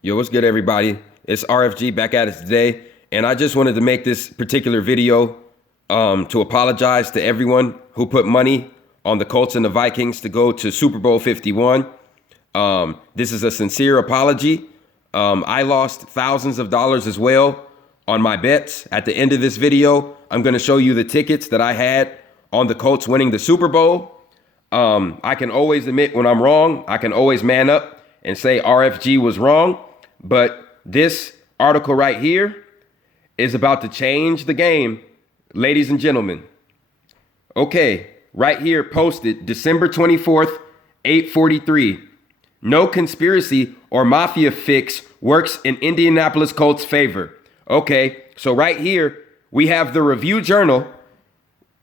Yo, what's good, everybody? It's RFG back at it today, and I just wanted to make this particular video to apologize to everyone who put money on the Colts and the Vikings to go to Super Bowl 51. This is a sincere apology. I lost thousands of dollars as well on my bets. At the end of this video, I'm going to show you the tickets that I had on the Colts winning the Super Bowl. I can always admit when I'm wrong. I can always man up and say RFG was wrong. But this article right here is about to change the game, ladies and gentlemen. Okay, right here posted December 24th, 8:43. No conspiracy or mafia fix works in Indianapolis Colts' favor. Okay, so right here we have the Review Journal.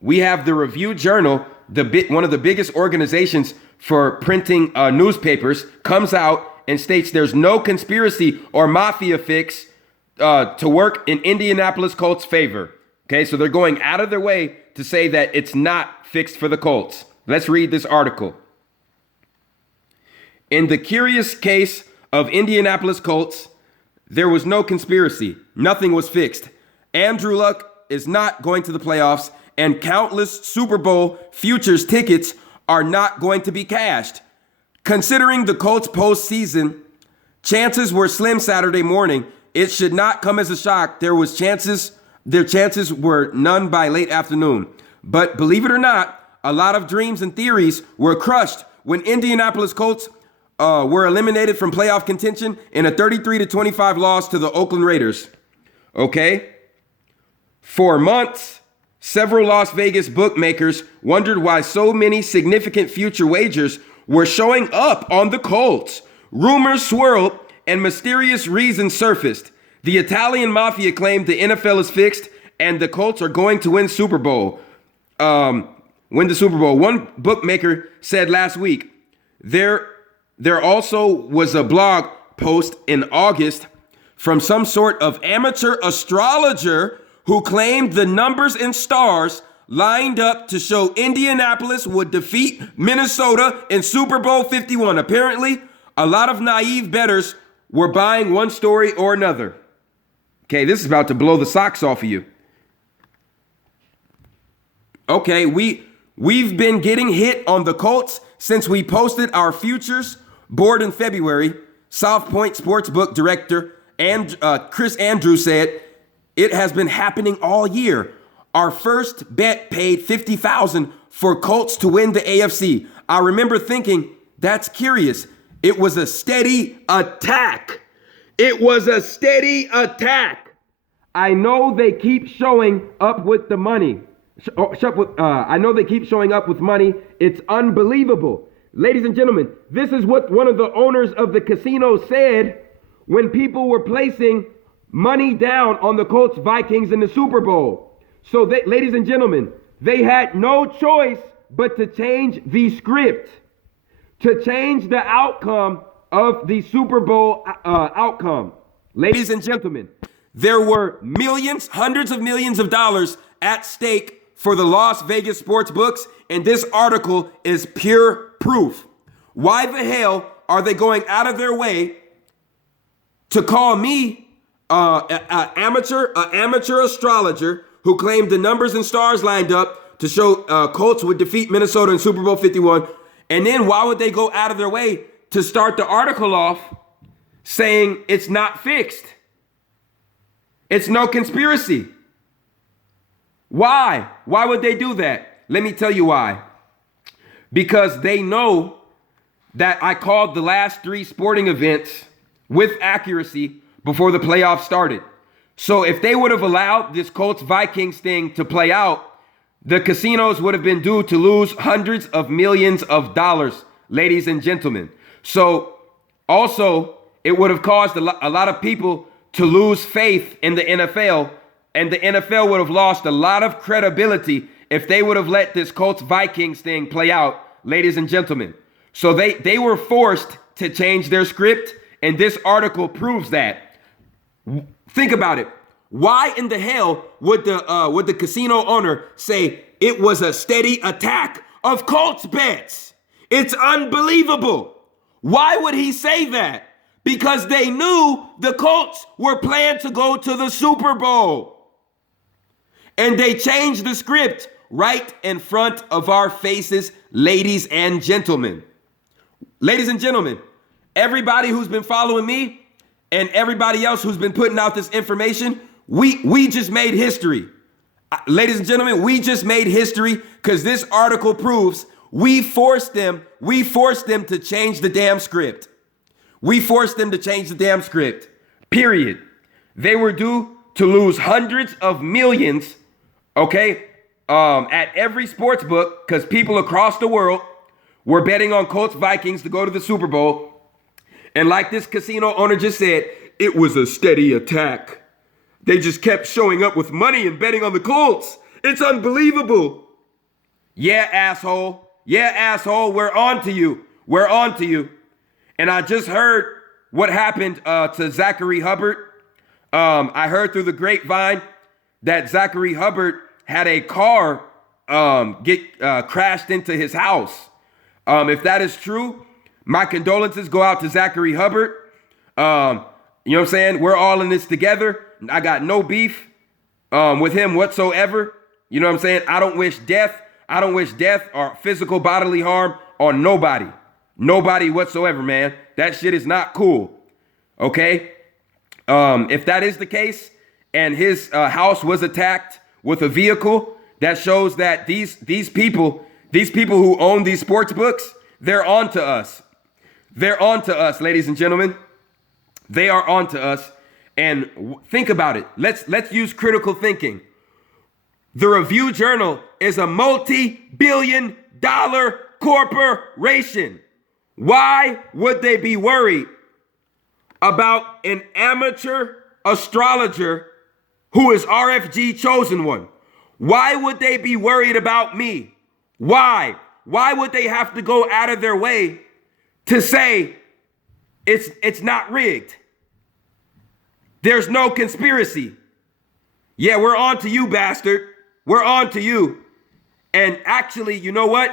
One of the biggest organizations for printing newspapers, comes out and states there's no conspiracy or mafia fix to work in Indianapolis Colts' favor. Okay, so they're going out of their way to say that it's not fixed for the Colts. Let's read this article. In the curious case of Indianapolis Colts, there was no conspiracy. Nothing was fixed. Andrew Luck is not going to the playoffs, and countless Super Bowl futures tickets are not going to be cashed. Considering the Colts postseason, chances were slim Saturday morning. It should not come as a shock. Their chances were none by late afternoon. But believe it or not, a lot of dreams and theories were crushed when Indianapolis Colts were eliminated from playoff contention in a 33-25 loss to the Oakland Raiders. Okay? For months, several Las Vegas bookmakers wondered why so many significant future wagers were showing up on the Colts. Rumors swirled and mysterious reasons surfaced. The Italian mafia claimed the NFL is fixed and the Colts are going to win the Super Bowl. One bookmaker said last week, there also was a blog post in August from some sort of amateur astrologer who claimed the numbers and stars lined up to show Indianapolis would defeat Minnesota in Super Bowl 51. Apparently, a lot of naive bettors were buying one story or another. Okay, this is about to blow the socks off of you. Okay, we've been getting hit on the Colts since we posted our futures board in February. South Point Sportsbook director and Chris Andrews said it has been happening all year. Our first bet paid $50,000 for Colts to win the AFC. I remember thinking, that's curious. It was a steady attack. I know they keep showing up with the money. It's unbelievable. Ladies and gentlemen, this is what one of the owners of the casino said when people were placing money down on the Colts Vikings in the Super Bowl. So, ladies and gentlemen, they had no choice but to change the script, to change the outcome of the Super Bowl outcome. Ladies and gentlemen, there were millions, hundreds of millions of dollars at stake for the Las Vegas sports books, and this article is pure proof. Why the hell are they going out of their way to call me an amateur astrologer who claimed the numbers and stars lined up to show Colts would defeat Minnesota in Super Bowl 51. And then why would they go out of their way to start the article off saying it's not fixed? It's no conspiracy. Why? Why would they do that? Let me tell you why. Because they know that I called the last three sporting events with accuracy before the playoffs started. So if they would have allowed this Colts Vikings thing to play out, the casinos would have been due to lose hundreds of millions of dollars, ladies and gentlemen. So also it would have caused a lot of people to lose faith in the NFL, and the NFL would have lost a lot of credibility if they would have let this Colts Vikings thing play out, ladies and gentlemen. So they were forced to change their script, and this article proves that. Think about it. Why in the hell would the casino owner say it was a steady attack of Colts bets? It's unbelievable. Why would he say that? because they knew the Colts were planned to go to the Super Bowl. And they changed the script right in front of our faces, ladies and gentlemen. Ladies and gentlemen, everybody who's been following me and everybody else who's been putting out this information, we just made history. Ladies and gentlemen, we just made history because this article proves we forced them to change the damn script. We forced them to change the damn script, period. They were due to lose hundreds of millions, okay, at every sports book because people across the world were betting on Colts Vikings to go to the Super Bowl. And like this casino owner just said, it was a steady attack. They just kept showing up with money and betting on the Colts. It's unbelievable. Yeah, asshole. Yeah, asshole. We're on to you. We're on to you. And I just heard what happened to Zachary Hubbard. I heard through the grapevine that Zachary Hubbard had a car get crashed into his house. If that is true, my condolences go out to Zachary Hubbard. You know what I'm saying? We're all in this together. I got no beef with him whatsoever. You know what I'm saying? I don't wish death. I don't wish death or physical bodily harm on nobody. Nobody whatsoever, man. That shit is not cool. Okay? If that is the case and his house was attacked with a vehicle, that shows that these people who own these sports books, they're on to us. They're on to us, ladies and gentlemen. They are on to us. And think about it. Let's use critical thinking. The Review Journal is a multi-billion-dollar corporation. Why would they be worried about an amateur astrologer who is RFG chosen one? Why would they be worried about me? Why? Why would they have to go out of their way to say it's not rigged? There's no conspiracy. Yeah, we're on to you, bastard. We're on to you. And actually, you know what?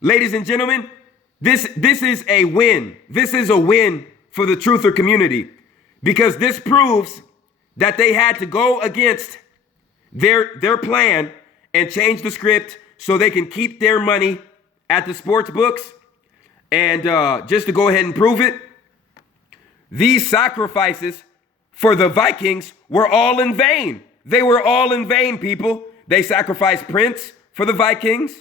Ladies and gentlemen, this is a win. This is a win for the truther community because this proves that they had to go against their plan and change the script so they can keep their money at the sports books. And just to go ahead and prove it, these sacrifices for the Vikings were all in vain. They were all in vain, people. They sacrificed Prince for the Vikings.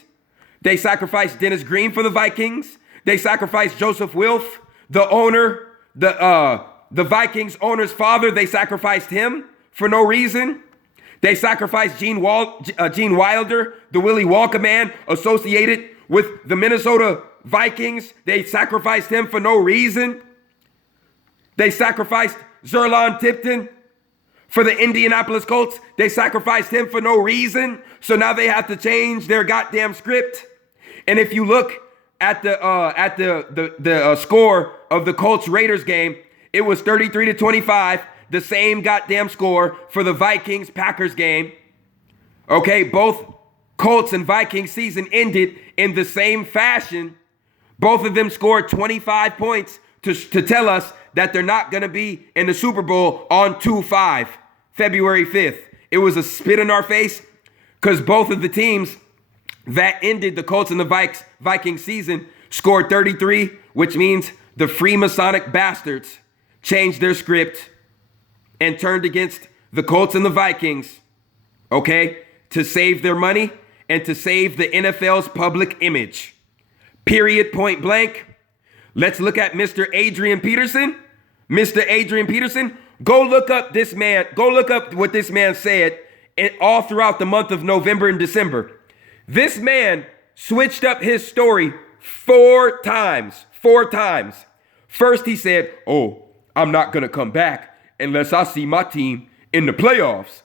They sacrificed Dennis Green for the Vikings. They sacrificed Joseph Wilf, the owner, the Vikings owner's father. They sacrificed him for no reason. They sacrificed Gene Wilder, the Willy Wonka man associated with the Minnesota Vikings. They sacrificed him for no reason. They sacrificed Zerlon Tipton for the Indianapolis Colts. They sacrificed him for no reason. So now they have to change their goddamn script. And if you look at the score of the Colts Raiders game, it was 33-25, the same goddamn score for the Vikings Packers game. Okay, both Colts and Vikings season ended in the same fashion. Both of them scored 25 points to tell us that they're not going to be in the Super Bowl on 2-5, February 5th. It was a spit in our face because both of the teams that ended the Colts and the Vikings season scored 33, which means the Freemasonic bastards changed their script and turned against the Colts and the Vikings, okay, to save their money and to save the NFL's public image. Period, point blank. Let's look at Mr. Adrian Peterson. Mr. Adrian Peterson, go look up this man. Go look up what this man said all throughout the month of November and December. This man switched up his story 4 times. 4 times. First, he said, "Oh, I'm not going to come back unless I see my team in the playoffs."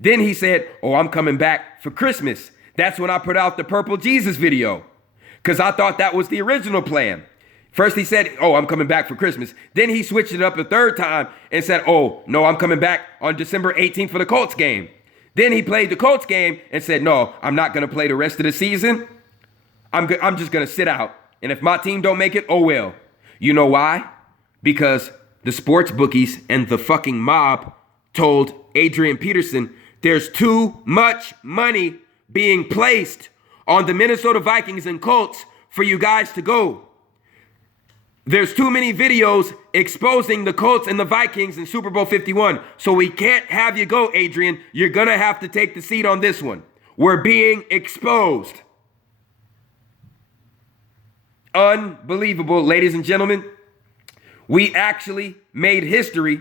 Then he said, "Oh, I'm coming back for Christmas." That's when I put out the Purple Jesus video because I thought that was the original plan. First he said, "Oh, I'm coming back for Christmas." Then he switched it up a 3rd time and said, "Oh, no, I'm coming back on December 18th for the Colts game." Then he played the Colts game and said, "No, I'm not going to play the rest of the season. I'm just going to sit out. And if my team don't make it, oh well." You know why? Because the sports bookies and the fucking mob told Adrian Peterson, there's too much money being placed on the Minnesota Vikings and Colts for you guys to go. There's too many videos exposing the Colts and the Vikings in Super Bowl 51. So we can't have you go, Adrian. You're going to have to take the seat on this one. We're being exposed. Unbelievable, ladies and gentlemen. We actually made history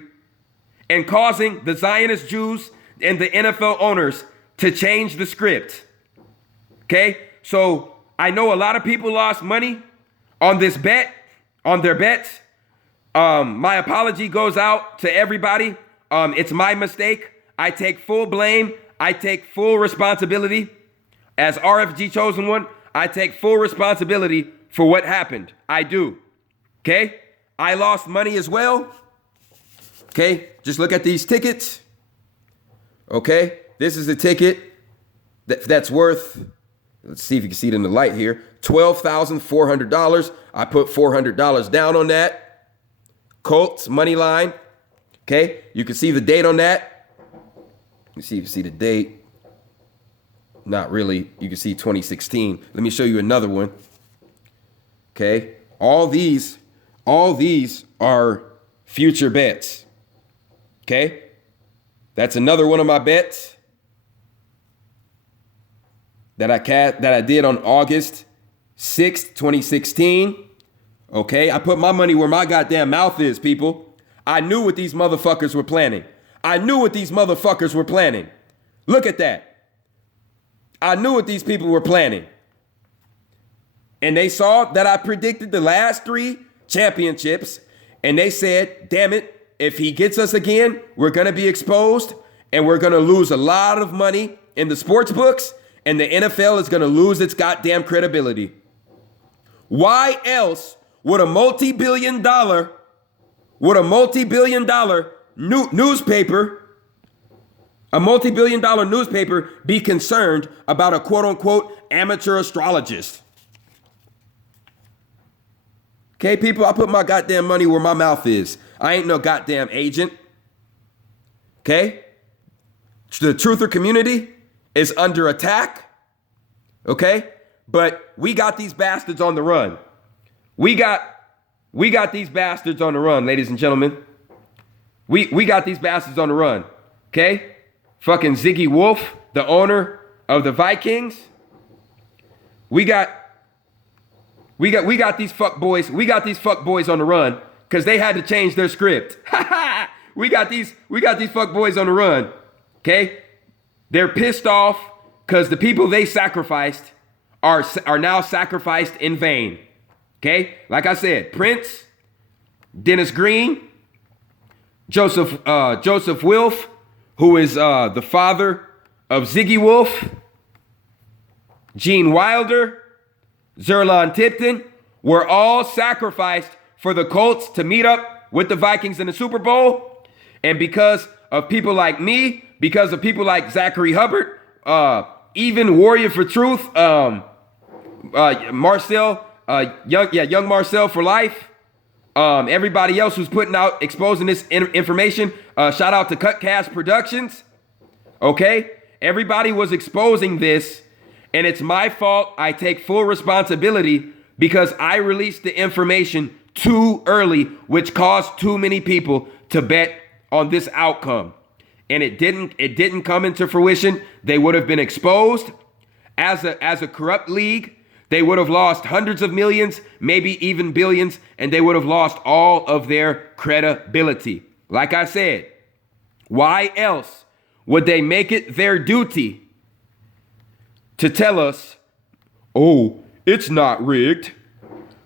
in causing the Zionist Jews and the NFL owners to change the script. Okay? So I know a lot of people lost money on this bet, on their bets. My apology goes out to everybody. It's my mistake. I take full blame. I take full responsibility. As RFG Chosen One, I take full responsibility for what happened. I do. Okay? I lost money as well. Okay? Just look at these tickets. Okay? This is a ticket that's worth, let's see if you can see it in the light here, $12,400. I put $400 down on that. Colts money line. Okay? You can see the date on that. Let me see if you see the date. Not really. You can see 2016. Let me show you another one. Okay? All these are future bets. Okay? That's another one of my bets that I did on August 6th, 2016. Okay? I put my money where my goddamn mouth is, people. I knew what these motherfuckers were planning. Look at that. I knew what these people were planning. And they saw that I predicted the last 3 championships. And they said, damn it, if he gets us again, we're going to be exposed. And we're going to lose a lot of money in the sports books. And the NFL is going to lose its goddamn credibility. Why else would a multi-billion dollar newspaper be concerned about a quote unquote amateur astrologist? Okay, people, I put my goddamn money where my mouth is. I ain't no goddamn agent. Okay? The truther community is under attack. Okay? But we got these bastards on the run. We got these bastards on the run, ladies and gentlemen. We got these bastards on the run. Okay? Fucking Ziggy Wolf, the owner of the Vikings. We got these fuck boys. We got these fuck boys on the run because they had to change their script. we got these fuck boys on the run. Okay? They're pissed off because the people they sacrificed are now sacrificed in vain. Okay? Like I said, Prince, Dennis Green, Joseph Wilf, who is the father of Ziggy Wolf, Gene Wilder, Zerlon Tipton, were all sacrificed for the Colts to meet up with the Vikings in the Super Bowl. And because of people like me, because of people like Zachary Hubbard, even Warrior for Truth, Marcel, young Marcel for life, everybody else who's putting out, exposing this information, shout out to Cutcast Productions. Okay? Everybody was exposing this. And it's my fault. I take full responsibility because I released the information too early, which caused too many people to bet on this outcome. And it didn't come into fruition. They would have been exposed as a corrupt league. They would have lost hundreds of millions, maybe even billions, and they would have lost all of their credibility. Like I said, why else would they make it their duty to tell us, oh, it's not rigged?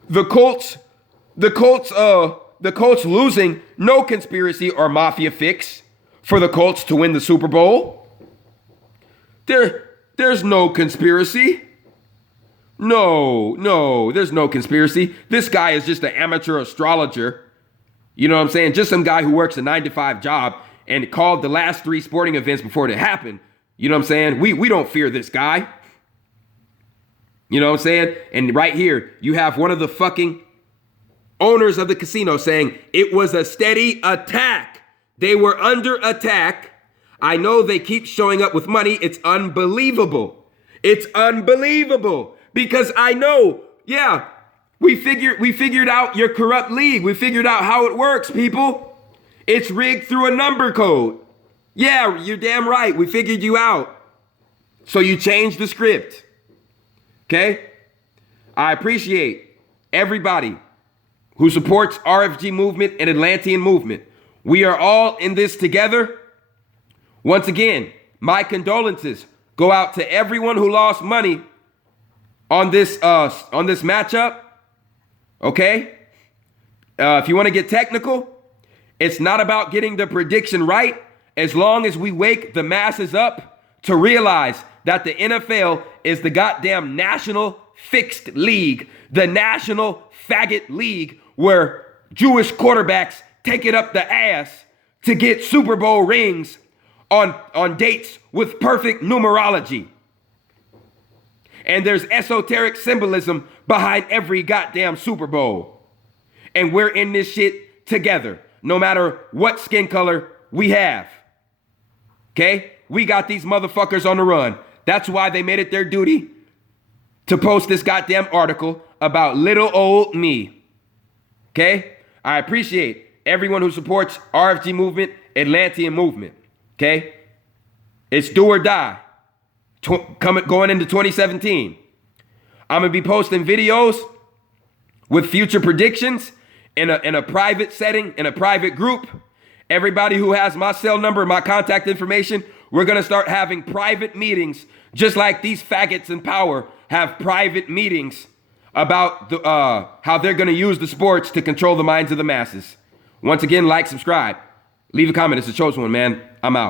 The Colts losing, no conspiracy or mafia fix for the Colts to win the Super Bowl. There's no conspiracy. No, there's no conspiracy. This guy is just an amateur astrologer. You know what I'm saying? Just some guy who works a 9-to-5 job and called the last 3 sporting events before they happened. You know what I'm saying? We don't fear this guy. You know what I'm saying? And right here, you have one of the fucking owners of the casino saying it was a steady attack. They were under attack. I know they keep showing up with money. It's unbelievable. It's unbelievable because I know, yeah, we figured out your corrupt league. We figured out how it works, people. It's rigged through a number code. Yeah, you're damn right. We figured you out. So you changed the script. Okay? I appreciate everybody who supports RFG movement and Atlantean movement. We are all in this together. Once again, my condolences go out to everyone who lost money on this matchup. Okay? If you want to get technical, it's not about getting the prediction right as long as we wake the masses up to realize that the NFL is the goddamn national fixed league, the national faggot league where Jewish quarterbacks take it up the ass to get Super Bowl rings on dates with perfect numerology. And there's esoteric symbolism behind every goddamn Super Bowl. And we're in this shit together, no matter what skin color we have. Okay? We got these motherfuckers on the run. That's why they made it their duty to post this goddamn article about little old me. Okay? I appreciate everyone who supports RFG movement, Atlantean movement. Okay? It's do or die. Going into 2017. I'm going to be posting videos with future predictions in a private setting, in a private group. Everybody who has my cell number, my contact information, we're going to start having private meetings, just like these faggots in power have private meetings about how they're going to use the sports to control the minds of the masses. Once again, like, subscribe, leave a comment. It's the chosen one, man. I'm out.